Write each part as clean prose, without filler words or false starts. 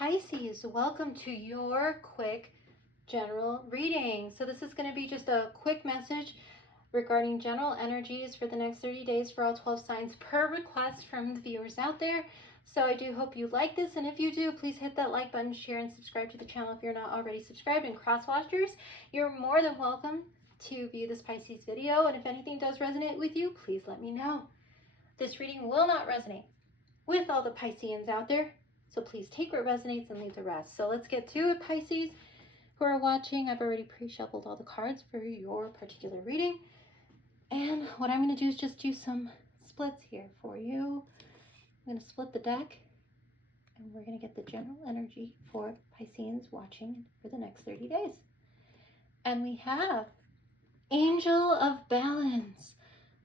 Pisces, welcome to your quick general reading. So this is going to be just a quick message regarding general energies for the next 30 days for all 12 signs per request from the viewers out there. So I do hope you like this, and if you do, please hit that like button, share, and subscribe to the channel if you're not already subscribed. And cross-watchers, you're more than welcome to view this Pisces video, and if anything does resonate with you, please let me know. This reading will not resonate with all the Pisceans out there, so please take what resonates and leave the rest. So let's get to it, Pisces who are watching. I've already pre-shuffled all the cards for your particular reading. And what I'm going to do is just do some splits here for you. I'm going to split the deck, and we're going to get the general energy for Pisceans watching for the next 30 days. And we have Angel of Balance,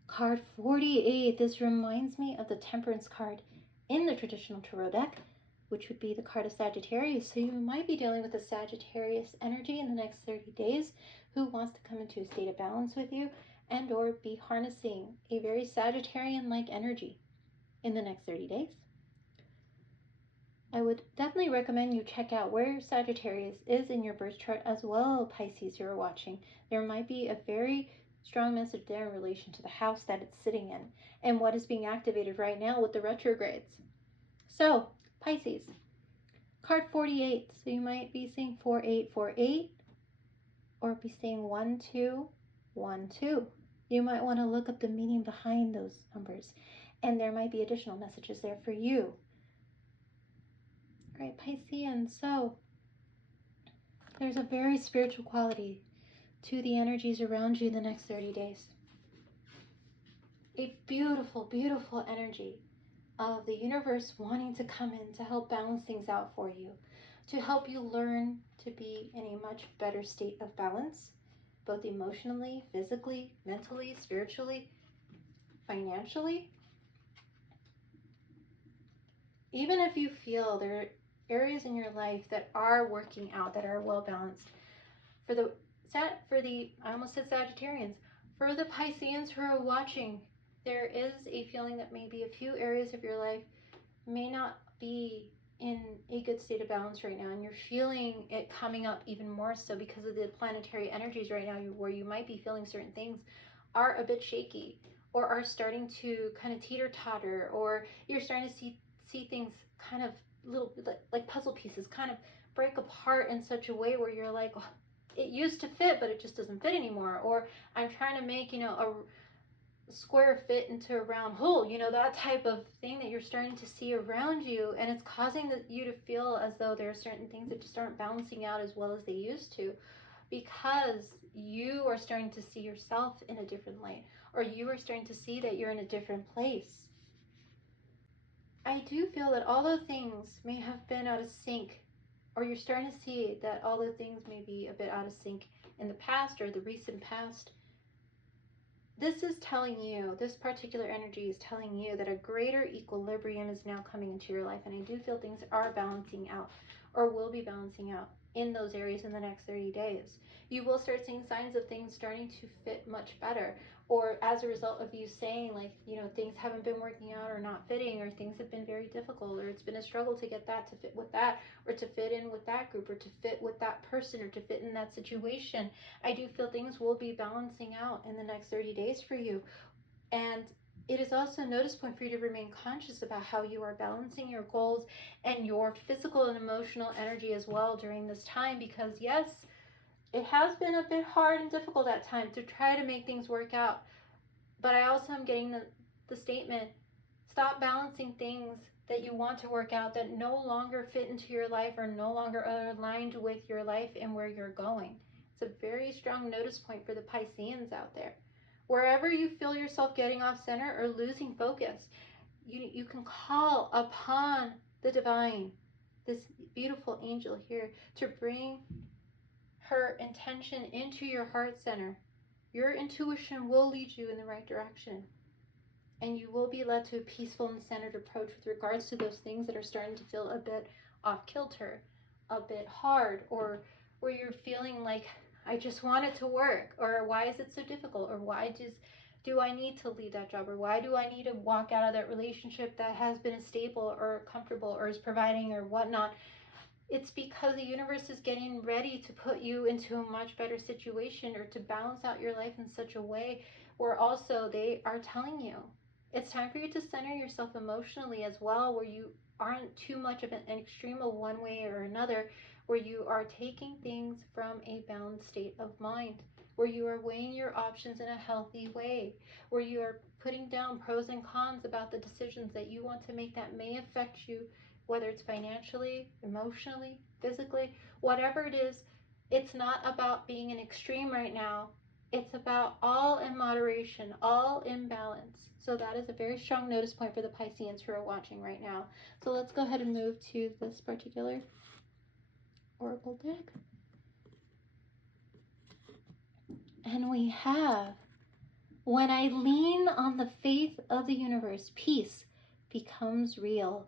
card 48. This reminds me of the Temperance card in the traditional tarot deck, which would be the card of Sagittarius. So you might be dealing with a Sagittarius energy in the next 30 days who wants to come into a state of balance with you and or be harnessing a very Sagittarian-like energy in the next 30 days. I would definitely recommend you check out where Sagittarius is in your birth chart as well, Pisces who are watching. There might be a very strong message there in relation to the house that it's sitting in and what is being activated right now with the retrogrades. So, Pisces, card 48. So you might be seeing 4848 or be seeing 1212. You might want to look up the meaning behind those numbers, and there might be additional messages there for you. All right, Piscean, so there's a very spiritual quality to the energies around you the next 30 days. A beautiful, beautiful energy of the universe wanting to come in to help balance things out for you, to help you learn to be in a much better state of balance, both emotionally, physically, mentally, spiritually, financially. Even if you feel there are areas in your life that are working out, that are well balanced, I almost said Sagittarians, for the Pisceans who are watching, there is a feeling that maybe a few areas of your life may not be in a good state of balance right now, and you're feeling it coming up even more so because of the planetary energies right now, where you might be feeling certain things are a bit shaky or are starting to kind of teeter-totter, or you're starting to see things kind of little like puzzle pieces kind of break apart in such a way where you're like, oh, it used to fit but it just doesn't fit anymore, or I'm trying to make, a square fit into a round hole, that type of thing that you're starting to see around you, and it's causing you to feel as though there are certain things that just aren't balancing out as well as they used to, because you are starting to see yourself in a different light, or you are starting to see that you're in a different place. I do feel that although things may have been out of sync, or you're starting to see that although things may be a bit out of sync in the past or the recent past, this is telling you, this particular energy is telling you that a greater equilibrium is now coming into your life. And I do feel things are balancing out, or will be balancing out in those areas in the next 30 days. You will start seeing signs of things starting to fit much better, or as a result of you saying, like, things haven't been working out or not fitting, or things have been very difficult, or it's been a struggle to get that to fit with that, or to fit in with that group, or to fit with that person, or to fit in that situation. I do feel things will be balancing out in the next 30 days for you. And it is also a notice point for you to remain conscious about how you are balancing your goals and your physical and emotional energy as well during this time, because yes, it has been a bit hard and difficult at times to try to make things work out. But I also am getting the statement, stop balancing things that you want to work out that no longer fit into your life or no longer are aligned with your life and where you're going. It's a very strong notice point for the Pisceans out there. Wherever you feel yourself getting off center or losing focus, you can call upon the divine, this beautiful angel here, to bring her intention into your heart center. Your intuition will lead you in the right direction, and you will be led to a peaceful and centered approach with regards to those things that are starting to feel a bit off kilter, a bit hard, or where you're feeling like, I just want it to work, or why is it so difficult, or why do I need to leave that job, or why do I need to walk out of that relationship that has been stable or comfortable or is providing or whatnot. It's because the universe is getting ready to put you into a much better situation, or to balance out your life in such a way where also they are telling you it's time for you to center yourself emotionally as well, where you aren't too much of an extreme of one way or another, where you are taking things from a balanced state of mind, where you are weighing your options in a healthy way, where you are putting down pros and cons about the decisions that you want to make that may affect you, whether it's financially, emotionally, physically, whatever it is. It's not about being an extreme right now. It's about all in moderation, all in balance. So that is a very strong notice point for the Pisceans who are watching right now. So let's go ahead and move to this particular oracle deck. And we have, when I lean on the faith of the universe, peace becomes real.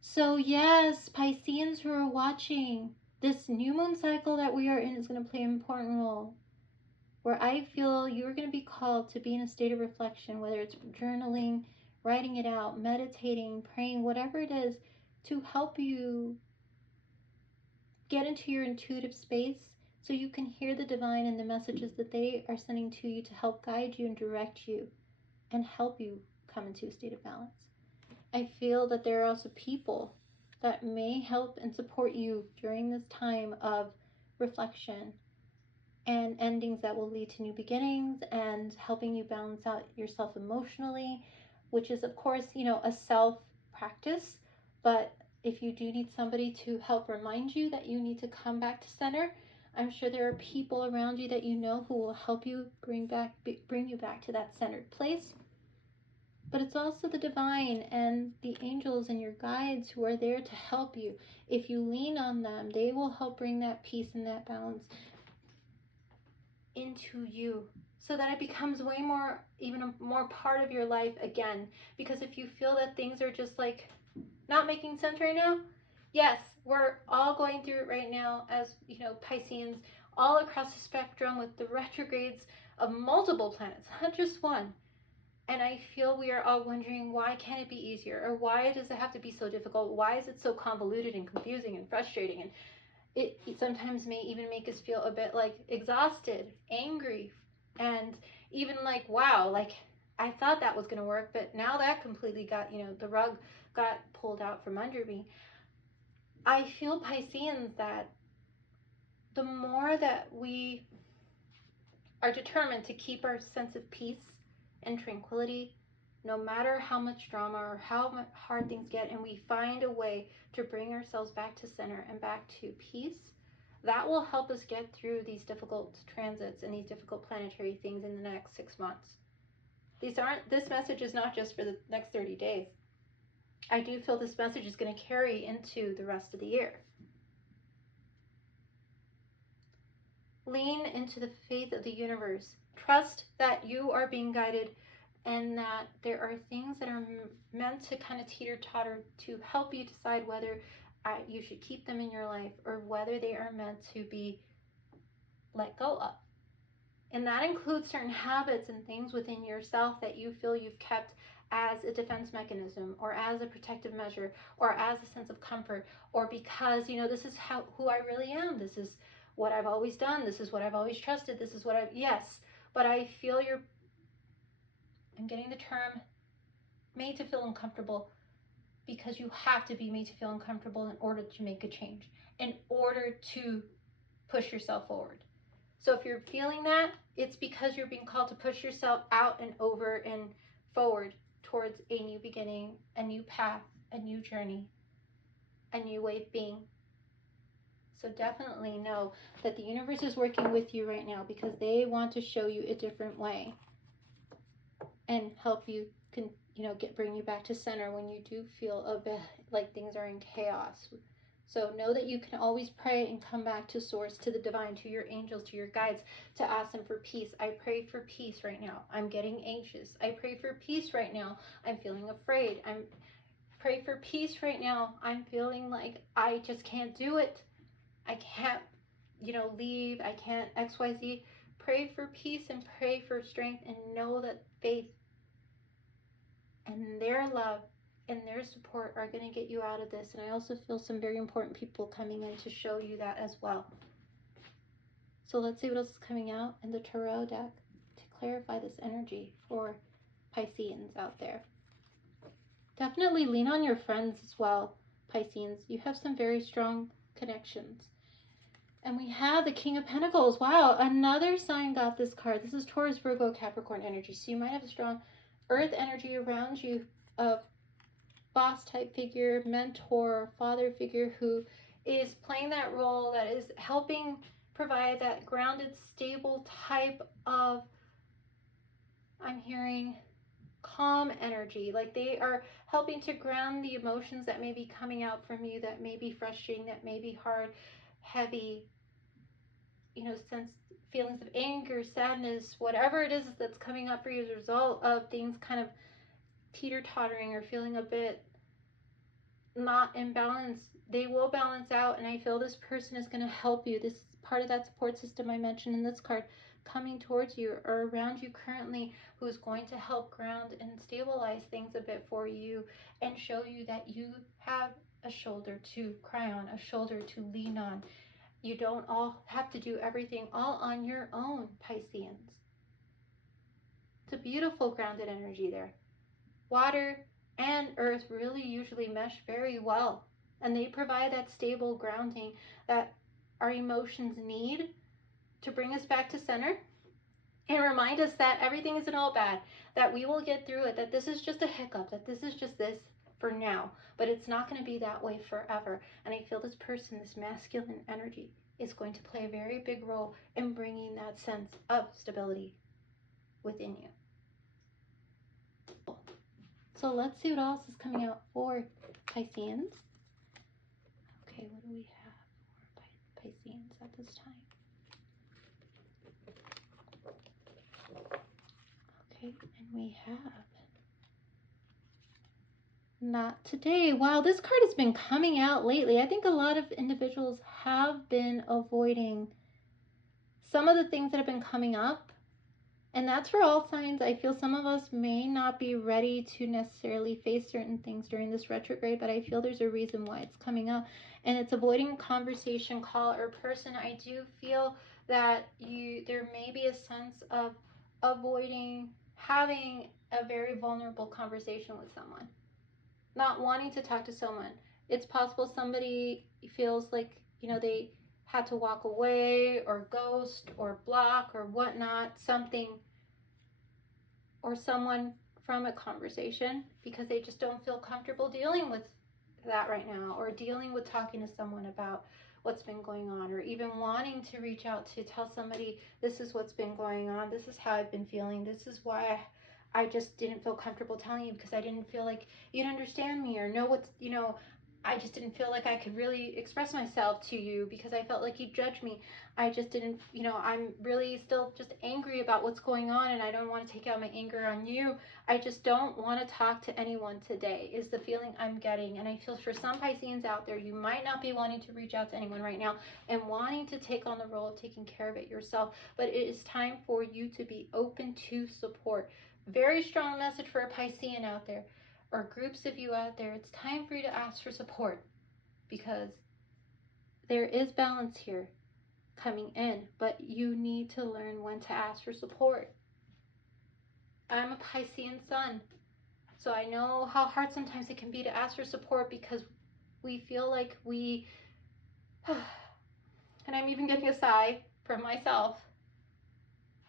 So yes, Pisceans who are watching, this new moon cycle that we are in is going to play an important role, where I feel you're going to be called to be in a state of reflection, whether it's journaling, writing it out, meditating, praying, whatever it is, to help you get into your intuitive space so you can hear the divine and the messages that they are sending to you to help guide you and direct you and help you come into a state of balance. I feel that there are also people that may help and support you during this time of reflection and endings that will lead to new beginnings, and helping you balance out yourself emotionally, which is, of course, a self practice. But if you do need somebody to help remind you that you need to come back to center, I'm sure there are people around you that you know who will help you bring you back to that centered place. But it's also the divine and the angels and your guides who are there to help you. If you lean on them, they will help bring that peace and that balance into you, so that it becomes way more, even a more part of your life again. Because if you feel that things are just like not making sense right now, yes, we're all going through it right now as Pisceans, all across the spectrum, with the retrogrades of multiple planets, not just one. And I feel we are all wondering, why can't it be easier? Or why does it have to be so difficult? Why is it so convoluted and confusing and frustrating? And it sometimes may even make us feel a bit like exhausted, angry, and even like, wow, like I thought that was going to work, but now that completely got, the rug got pulled out from under me. I feel, Pisceans, that the more that we are determined to keep our sense of peace and tranquility, no matter how much drama or how hard things get, and we find a way to bring ourselves back to center and back to peace, that will help us get through these difficult transits and these difficult planetary things in the next 6 months. This message is not just for the next 30 days. I do feel this message is going to carry into the rest of the year. Lean into the faith of the universe. Trust that you are being guided, and that there are things that are meant to kind of teeter-totter to help you decide whether you should keep them in your life, or whether they are meant to be let go of. And that includes certain habits and things within yourself that you feel you've kept as a defense mechanism, or as a protective measure, or as a sense of comfort, or because, this is who I really am. This is what I've always done. This is what I've always trusted. This is what yes, but I feel I'm getting the term, made to feel uncomfortable, because you have to be made to feel uncomfortable in order to make a change, in order to push yourself forward. So if you're feeling that, it's because you're being called to push yourself out and over and forward towards a new beginning, a new path, a new journey, a new way of being. So definitely know that the universe is working with you right now, because they want to show you a different way and help you bring you back to center when you do feel a bit like things are in chaos. So know that you can always pray and come back to source, to the divine, to your angels, to your guides, to ask them for peace. I pray for peace right now. I'm getting anxious. I pray for peace right now. I'm feeling afraid. Pray for peace right now. I'm feeling like I just can't do it. I can't, leave. I can't XYZ. Pray for peace and pray for strength, and know that faith and their love and their support are going to get you out of this. And I also feel some very important people coming in to show you that as well. So let's see what else is coming out in the tarot deck to clarify this energy for Pisceans out there. Definitely lean on your friends as well, Pisceans. You have some very strong connections. And we have the King of Pentacles. Wow, another sign got this card. This is Taurus, Virgo, Capricorn energy. So you might have a strong earth energy around you, a boss type figure, mentor, father figure who is playing that role, that is helping provide that grounded, stable type of, I'm hearing, calm energy. Like they are helping to ground the emotions that may be coming out from you, that may be frustrating, that may be hard, heavy, sense feelings of anger, sadness, whatever it is that's coming up for you as a result of things kind of teeter-tottering or feeling a bit not in balance. They will balance out, and I feel this person is going to help you. This is part of that support system I mentioned in this card, coming towards you or around you currently, who's going to help ground and stabilize things a bit for you and show you that you have a shoulder to cry on, a shoulder to lean on. You don't all have to do everything all on your own, Pisceans. It's a beautiful grounded energy there. Water and earth really usually mesh very well, and they provide that stable grounding that our emotions need to bring us back to center and remind us that everything isn't all bad, that we will get through it, that this is just a hiccup, that this is just this for now, but it's not going to be that way forever. And I feel this person, this masculine energy, is going to play a very big role in bringing that sense of stability within you. So let's see what else is coming out for Pisceans. Okay, what do we have for Pisceans at this time? Okay, and we have not today. Wow, this card has been coming out lately. I think a lot of individuals have been avoiding some of the things that have been coming up. And that's for all signs. I feel some of us may not be ready to necessarily face certain things during this retrograde, but I feel there's a reason why it's coming up. And it's avoiding conversation, call, or person. I do feel that there may be a sense of avoiding having a very vulnerable conversation with someone. Not wanting to talk to someone. It's possible somebody feels like, they had to walk away or ghost or block or whatnot, something or someone from a conversation because they just don't feel comfortable dealing with that right now, or dealing with talking to someone about what's been going on, or even wanting to reach out to tell somebody, this is what's been going on, this is how I've been feeling, this is why I just didn't feel comfortable telling you, because I didn't feel like you'd understand me or know what's, I just didn't feel like I could really express myself to you because I felt like you'd judge me. I just didn't, I'm really still just angry about what's going on, and I don't want to take out my anger on you. I just don't want to talk to anyone today is the feeling I'm getting. And I feel for some Pisceans out there, you might not be wanting to reach out to anyone right now and wanting to take on the role of taking care of it yourself, but it is time for you to be open to support. Very strong message for a Piscean out there, or groups of you out there. It's time for you to ask for support, because there is balance here coming in, but you need to learn when to ask for support. I'm a Piscean sun, so I know how hard sometimes it can be to ask for support because we feel like and I'm even getting a sigh from myself,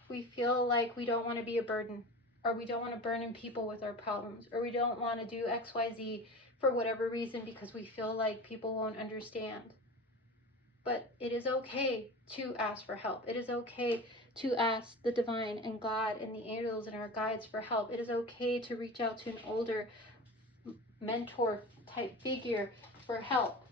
we feel like we don't want to be a burden, or we don't want to burden people with our problems, or we don't want to do XYZ for whatever reason because we feel like people won't understand. But it is okay to ask for help. It is okay to ask the divine and God and the angels and our guides for help. It is okay to reach out to an older mentor type figure for help.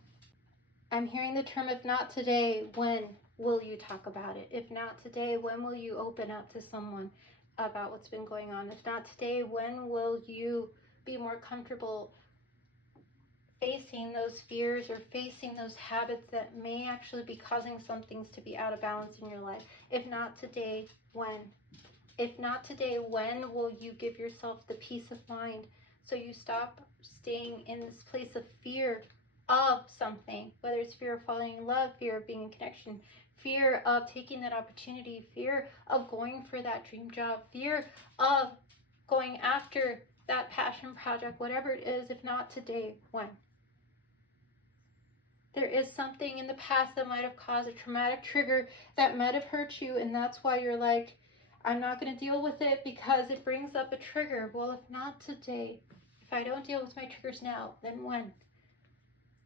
I'm hearing the term, if not today, when will you talk about it? If not today, when will you open up to someone about what's been going on? If not today, when will you be more comfortable facing those fears or facing those habits that may actually be causing some things to be out of balance in your life? If not today, when? If not today, when will you give yourself the peace of mind So you stop staying in this place of fear of something, whether it's fear of falling in love, fear of being in connection, fear of taking that opportunity, fear of going for that dream job, fear of going after that passion project, whatever it is. If not today, when? There is something in the past that might have caused a traumatic trigger that might have hurt you, and that's why you're like, I'm not going to deal with it because it brings up a trigger. Well, if not today, if I don't deal with my triggers now, then when?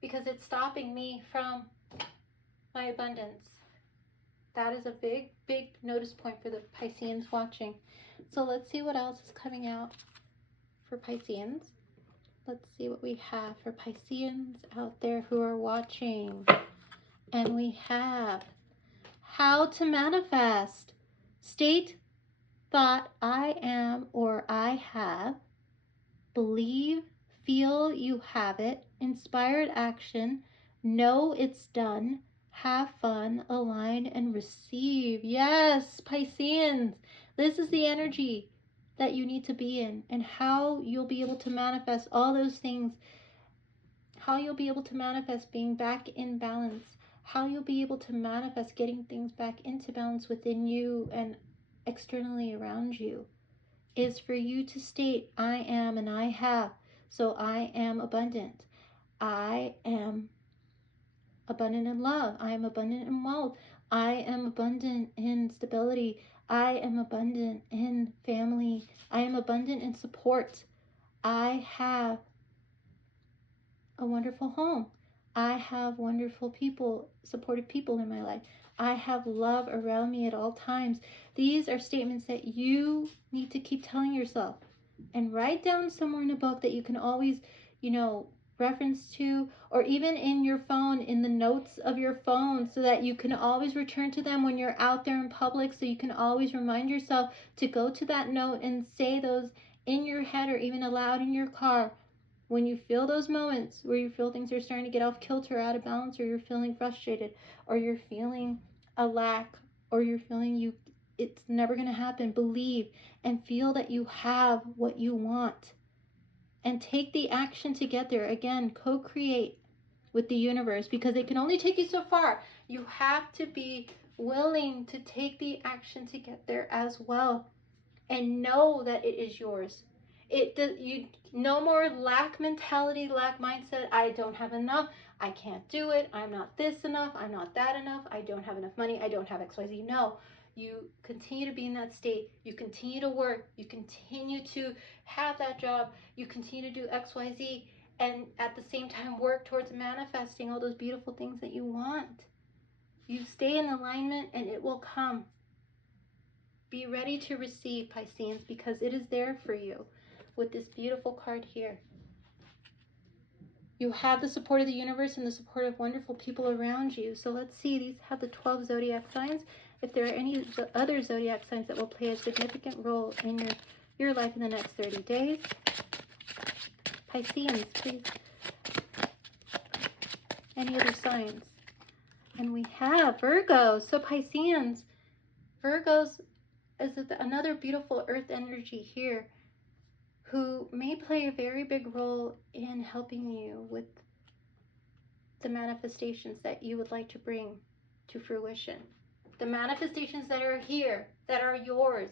Because it's stopping me from my abundance. That is a big, big notice point for the Pisceans watching. So let's see what else is coming out for Pisceans. Let's see what we have for Pisceans out there who are watching. And we have how to manifest. State thought I am or I have. Believe, feel you have it. Inspired action. Know it's done. Have fun, align, and receive. Yes, Pisceans. This is the energy that you need to be in, and how you'll be able to manifest all those things. How you'll be able to manifest being back in balance. How you'll be able to manifest getting things back into balance within you and externally around you is for you to state, I am and I have. So I am abundant. I am abundant in love. I am abundant in wealth. I am abundant in stability. I am abundant in family. I am abundant in support. I have a wonderful home. I have wonderful people, supportive people in my life. I have love around me at all times. These are statements that you need to keep telling yourself and write down somewhere in a book that you can always, reference to, or even in your phone, in the notes of your phone, so that you can always return to them when you're out there in public, so you can always remind yourself to go to that note and say those in your head or even aloud in your car. When you feel those moments where you feel things are starting to get off kilter, out of balance, or you're feeling frustrated, or you're feeling a lack, or you're feeling it's never going to happen, believe and feel that you have what you want. And take the action to get there. Again, co-create with the universe, because it can only take you so far. You have to be willing to take the action to get there as well. And know that it is yours. No more lack mentality, lack mindset. I don't have enough. I can't do it. I'm not this enough. I'm not that enough. I don't have enough money. I don't have XYZ. No, you continue to be in that state. You continue to work. You continue to have that job. You continue to do XYZ, and at the same time work towards manifesting all those beautiful things that you want. You stay in alignment and it will come. Be ready to receive, Pisceans, because it is there for you with this beautiful card here. You have the support of the universe and the support of wonderful people around you. So let's see, these have the 12 zodiac signs. If there are any other zodiac signs that will play a significant role in your life in the next 30 days. Pisceans, please. Any other signs? And we have Virgo. So Pisceans, Virgos is another beautiful earth energy here, who may play a very big role in helping you with the manifestations that you would like to bring to fruition. The manifestations that are here, that are yours.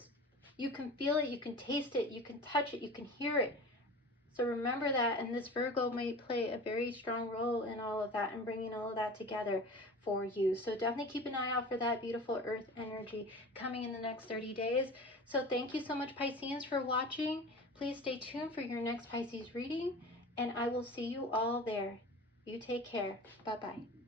You can feel it, you can taste it, you can touch it, you can hear it. So remember that, and this Virgo may play a very strong role in all of that and bringing all of that together for you. So definitely keep an eye out for that beautiful earth energy coming in the next 30 days. So thank you so much, Pisceans, for watching. Please stay tuned for your next Pisces reading, and I will see you all there. You take care. Bye-bye.